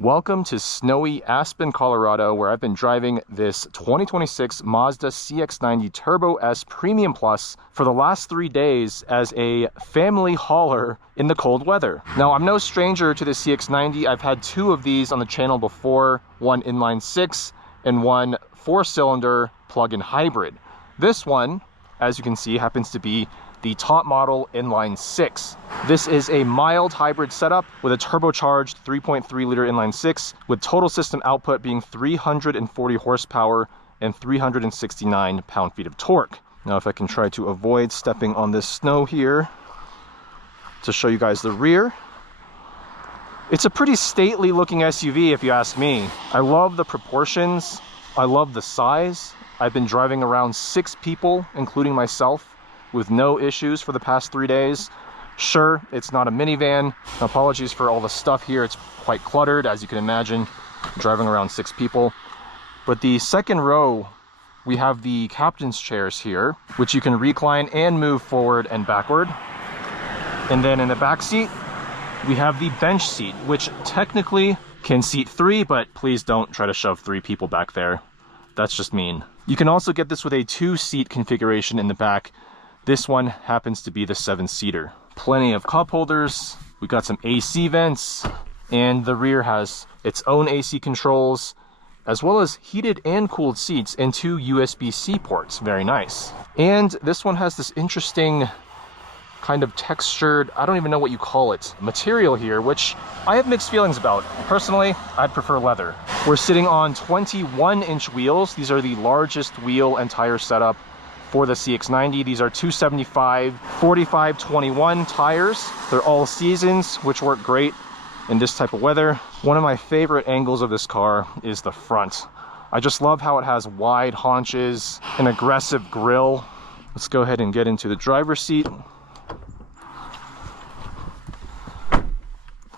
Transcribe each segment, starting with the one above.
Welcome to snowy Aspen, Colorado, where I've been driving this 2026 Mazda CX-90 Turbo S Premium Plus for the last 3 days as a family hauler in the cold weather. Now, I'm no stranger to the CX-90. I've had 2 of these on the channel before, one inline 6 and one 4-cylinder plug-in hybrid. This one, as you can see, happens to be the top model inline 6. This is a mild hybrid setup with a turbocharged 3.3 liter inline 6 with total system output being 340 horsepower and 369 pound-feet of torque. Now, if I can try to avoid stepping on this snow here to show you guys the rear. It's a pretty stately looking SUV if you ask me. I love the proportions. I love the size. I've been driving around 6 people, including myself, with no issues for the past 3 days. Sure, it's not a minivan. Apologies for all the stuff here. It's quite cluttered, as you can imagine, driving around 6 people. But the second row, we have the captain's chairs here, which you can recline and move forward and backward. And then in the back seat, we have the bench seat, which technically can seat 3, but please don't try to shove 3 people back there. That's just mean. You can also get this with a 2-seat configuration in the back. This one happens to be the 7-seater. Plenty of cup holders. We got some AC vents, and the rear has its own AC controls, as well as heated and cooled seats and 2 USB-C ports. Very nice. And this one has this interesting kind of textured, I don't even know what you call it, material here, which I have mixed feelings about. Personally, I'd prefer leather. We're sitting on 21-inch wheels. These are the largest wheel and tire setup for the CX-90. These are 275 45/21 tires. They're all seasons, which work great in this type of weather. One of my favorite angles of this car is the front. I just love how it has wide haunches, an aggressive grille. Let's go ahead and get into the driver's seat.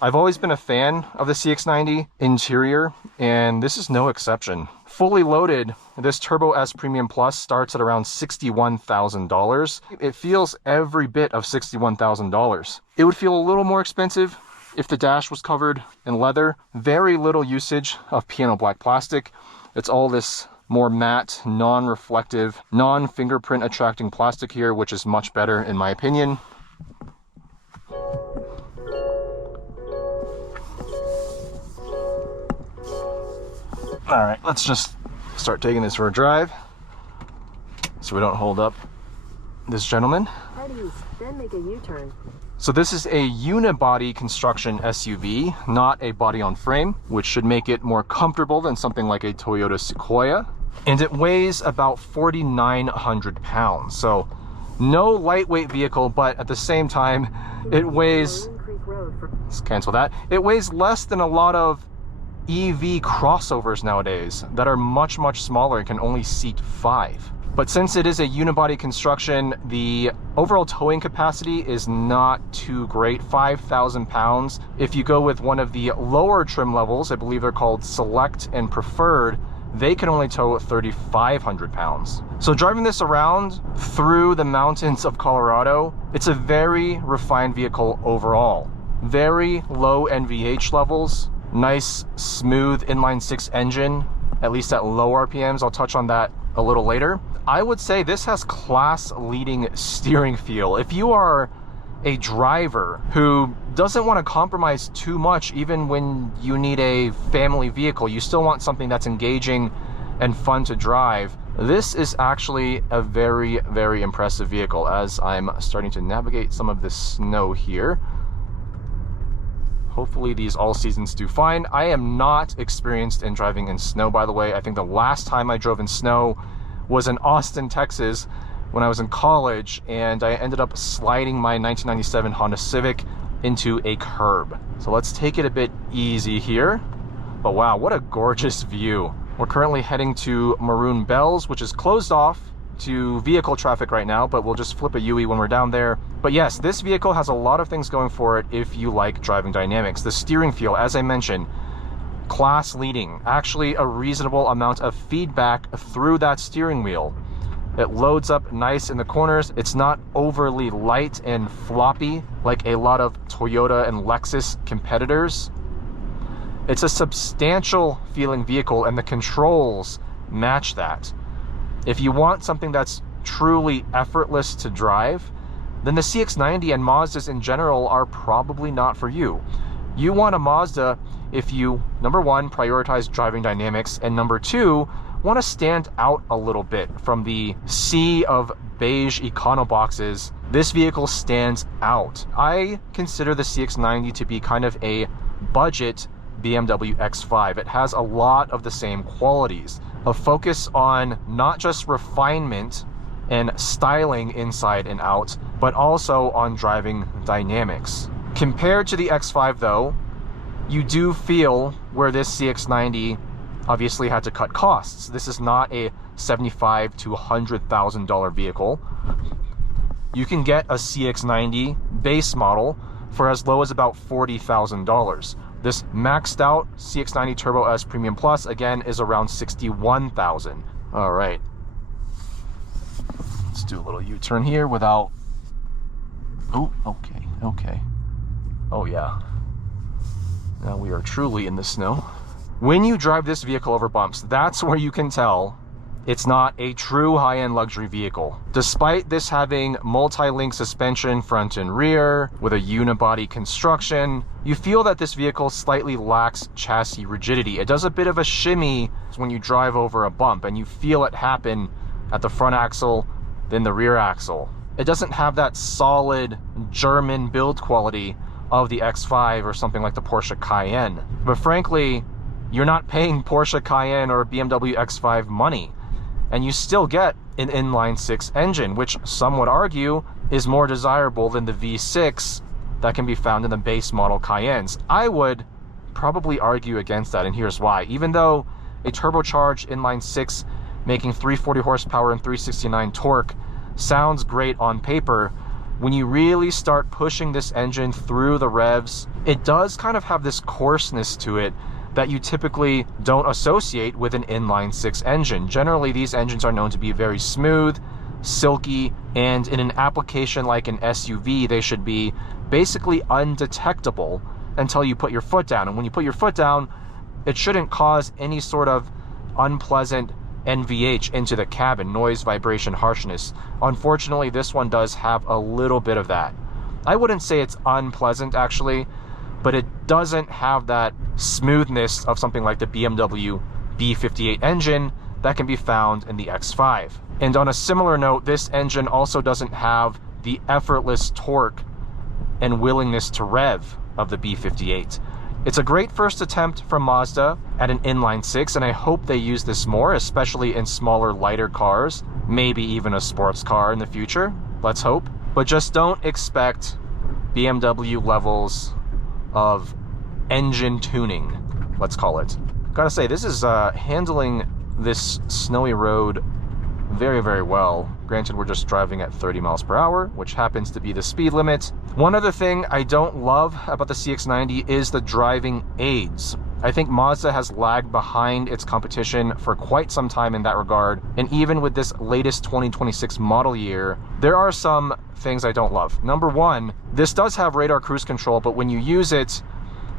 I've always been a fan of the CX-90 interior, and this is no exception. Fully loaded, this Turbo S Premium Plus starts at around $61,000. It feels every bit of $61,000. It would feel a little more expensive if the dash was covered in leather. Very little usage of piano black plastic. It's all this more matte, non-reflective, non-fingerprint attracting plastic here, which is much better in my opinion. All right, let's just start taking this for a drive so we don't hold up this gentleman. Head east, then make a U-turn. So this is a unibody construction SUV, not a body on frame, which should make it more comfortable than something like a Toyota Sequoia. And it weighs about 4,900 pounds. So no lightweight vehicle, but at the same time, it weighs, let's cancel that. It weighs less than a lot of EV crossovers nowadays that are much smaller and can only seat 5. But since it is a unibody construction, the overall towing capacity is not too great, 5,000 pounds. If you go with one of the lower trim levels, I believe they're called Select and Preferred, they can only tow 3,500 pounds. So driving this around through the mountains of Colorado, it's a very refined vehicle overall. Very low NVH levels. Nice, smooth inline 6 engine, at least at low RPMs. I'll touch on that a little later. I would say this has class-leading steering feel. If you are a driver who doesn't want to compromise too much, even when you need a family vehicle, you still want something that's engaging and fun to drive, this is actually a very impressive vehicle. As I'm starting to navigate some of this snow here, hopefully these all seasons do fine. I am not experienced in driving in snow, by the way. I think the last time I drove in snow was in Austin, Texas, when I was in college, and I ended up sliding my 1997 Honda Civic into a curb. So let's take it a bit easy here. But wow, what a gorgeous view. We're currently heading to Maroon Bells, which is closed off to vehicle traffic right now, but we'll just flip a UE when we're down there. But yes, this vehicle has a lot of things going for it if you like driving dynamics. The steering feel, as I mentioned, class leading. Actually a reasonable amount of feedback through that steering wheel. It loads up nice in the corners. It's not overly light and floppy like a lot of Toyota and Lexus competitors. It's a substantial feeling vehicle, and the controls match that. If you want something that's truly effortless to drive, then the CX-90 and Mazdas in general are probably not for you. You want a Mazda if you, number one, prioritize driving dynamics, and number two, want to stand out a little bit from the sea of beige econo boxes. This vehicle stands out. I consider the CX-90 to be kind of a budget BMW X5. It has a lot of the same qualities, a focus on not just refinement and styling inside and out, but also on driving dynamics. Compared to the X5 though, you do feel where this CX-90 obviously had to cut costs. This is not a $75,000 to $100,000 vehicle. You can get a CX-90 base model for as low as about $40,000. This maxed out CX-90 Turbo S Premium Plus, again, is around $61,000. All right. Let's do a little U-turn here without... Oh, okay. Oh yeah. Now we are truly in the snow. When you drive this vehicle over bumps, that's where you can tell it's not a true high-end luxury vehicle. Despite this having multi-link suspension front and rear with a unibody construction, you feel that this vehicle slightly lacks chassis rigidity. It does a bit of a shimmy when you drive over a bump, and you feel it happen at the front axle, then the rear axle. It doesn't have that solid German build quality of the X5 or something like the Porsche Cayenne. But frankly, you're not paying Porsche Cayenne or BMW X5 money, and you still get an inline-six engine, which some would argue is more desirable than the V6 that can be found in the base model Cayennes. I would probably argue against that, and here's why. Even though a turbocharged inline-six making 340 horsepower and 369 torque sounds great on paper, when you really start pushing this engine through the revs, it does kind of have this coarseness to it that you typically don't associate with an inline-six engine. Generally, these engines are known to be very smooth, silky, and in an application like an SUV, they should be basically undetectable until you put your foot down. And when you put your foot down, it shouldn't cause any sort of unpleasant NVH into the cabin, noise, vibration, harshness. Unfortunately, this one does have a little bit of that. I wouldn't say it's unpleasant actually, but it doesn't have that smoothness of something like the BMW B58 engine that can be found in the X5. And on a similar note, this engine also doesn't have the effortless torque and willingness to rev of the B58. It's a great first attempt from Mazda at an inline-six, and I hope they use this more, especially in smaller, lighter cars, maybe even a sports car in the future. Let's hope. But just don't expect BMW levels of engine tuning, let's call it. Gotta say, this is handling this snowy road very, very well. Granted, we're just driving at 30 miles per hour, which happens to be the speed limit. One other thing I don't love about the CX-90 is the driving aids. I think Mazda has lagged behind its competition for quite some time in that regard, and even with this latest 2026 model year, there are some things I don't love. Number one, this does have radar cruise control, but when you use it,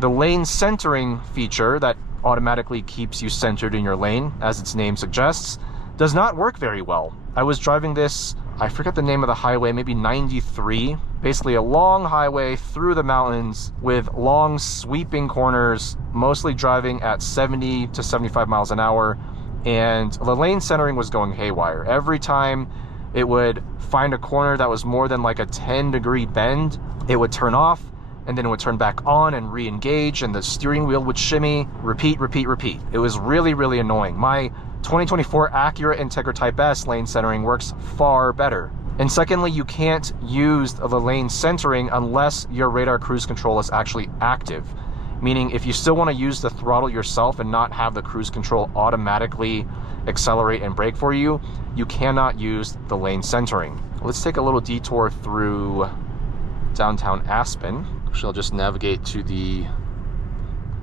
the lane centering feature that automatically keeps you centered in your lane, as its name suggests, does not work very well. I was driving this, I forget the name of the highway, maybe 93, basically a long highway through the mountains with long sweeping corners, mostly driving at 70 to 75 miles an hour, and the lane centering was going haywire. Every time it would find a corner that was more than like a 10-degree bend, it would turn off, and then it would turn back on and re-engage, and the steering wheel would shimmy, repeat, repeat, repeat. It was really, really annoying. My 2024 Acura Integra Type S lane centering works far better. And secondly, you can't use the lane centering unless your radar cruise control is actually active. Meaning, if you still want to use the throttle yourself and not have the cruise control automatically accelerate and brake for you, you cannot use the lane centering. Let's take a little detour through downtown Aspen. Actually, I'll just navigate to the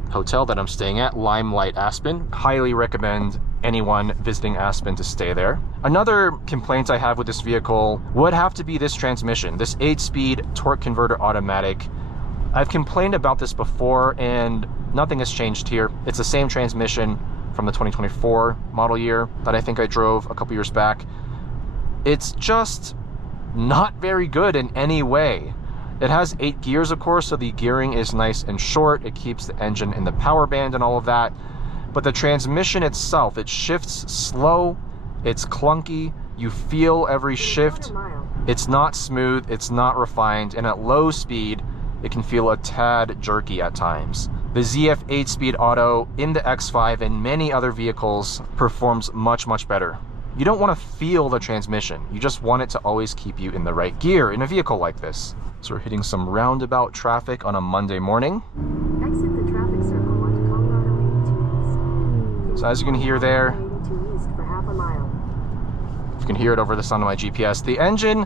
hotel that I'm staying at, Limelight Aspen. Highly recommend anyone visiting Aspen to stay there. Another complaint I have with this vehicle would have to be this transmission. This 8-speed torque converter automatic I've complained about this before and nothing has changed here. It's the same transmission from the 2024 model year that I think I drove a couple years back. It's just not very good in any way. It has 8 gears, of course, so the gearing is nice and short. It keeps the engine in the power band and all of that. But the transmission itself, it shifts slow, it's clunky, you feel every shift. It's not smooth, it's not refined, and at low speed, it can feel a tad jerky at times. The ZF 8-speed auto in the X5 and many other vehicles performs much, much better. You don't want to feel the transmission. You just want it to always keep you in the right gear in a vehicle like this. So we're hitting some roundabout traffic on a Monday morning. Exit the traffic circle onto Colorado 82 East. So as you can hear there, 82 East for half a mile. you can hear it over the sound of my GPS. The engine,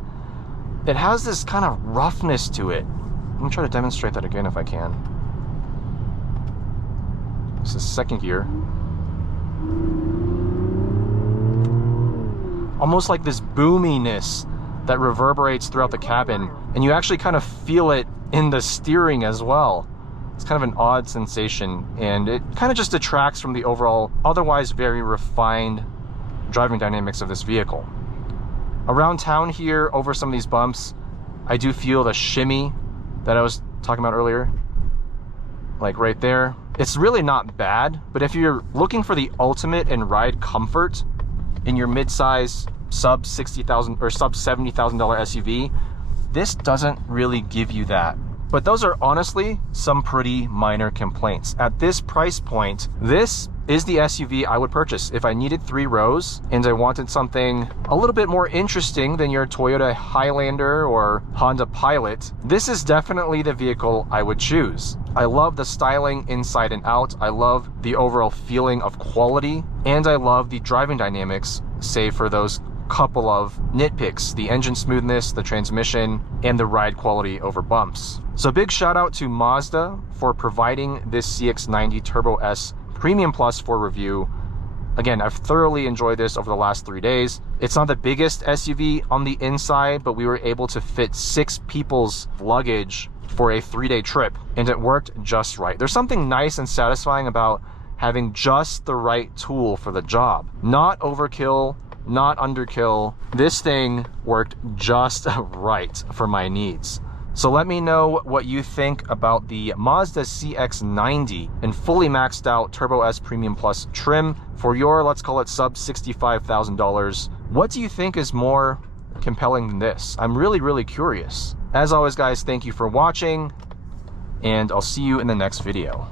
it has this kind of roughness to it. Let me try to demonstrate that again if I can. This is second gear. Almost like this boominess that reverberates throughout the cabin, and you actually kind of feel it in the steering as well. It's kind of an odd sensation, and it kind of just detracts from the overall, otherwise very refined driving dynamics of this vehicle. Around town here, over some of these bumps, I do feel the shimmy that I was talking about earlier, like right there. It's really not bad, but if you're looking for the ultimate in ride comfort in your mid-size sub $60,000 or sub $70,000 SUV, this doesn't really give you that. But those are honestly some pretty minor complaints. At this price point, this is the SUV I would purchase if I needed 3 rows and I wanted something a little bit more interesting than your Toyota Highlander or Honda Pilot. This is definitely the vehicle I would choose. I love the styling inside and out. I love the overall feeling of quality, and I love the driving dynamics, save for those couple of nitpicks: the engine smoothness, the transmission, and the ride quality over bumps. So big shout out to Mazda for providing this CX-90 Turbo S Premium Plus for review. Again, I've thoroughly enjoyed this over the last 3 days. It's not the biggest SUV on the inside, but we were able to fit 6 people's luggage for a 3-day trip, and it worked just right. There's something nice and satisfying about having just the right tool for the job. Not overkill, not underkill. This thing worked just right for my needs. So let me know what you think about the Mazda CX-90 and fully maxed out Turbo S Premium Plus trim for your, let's call it sub $65,000. What do you think is more compelling than this? I'm really curious. As always, guys, thank you for watching, and I'll see you in the next video.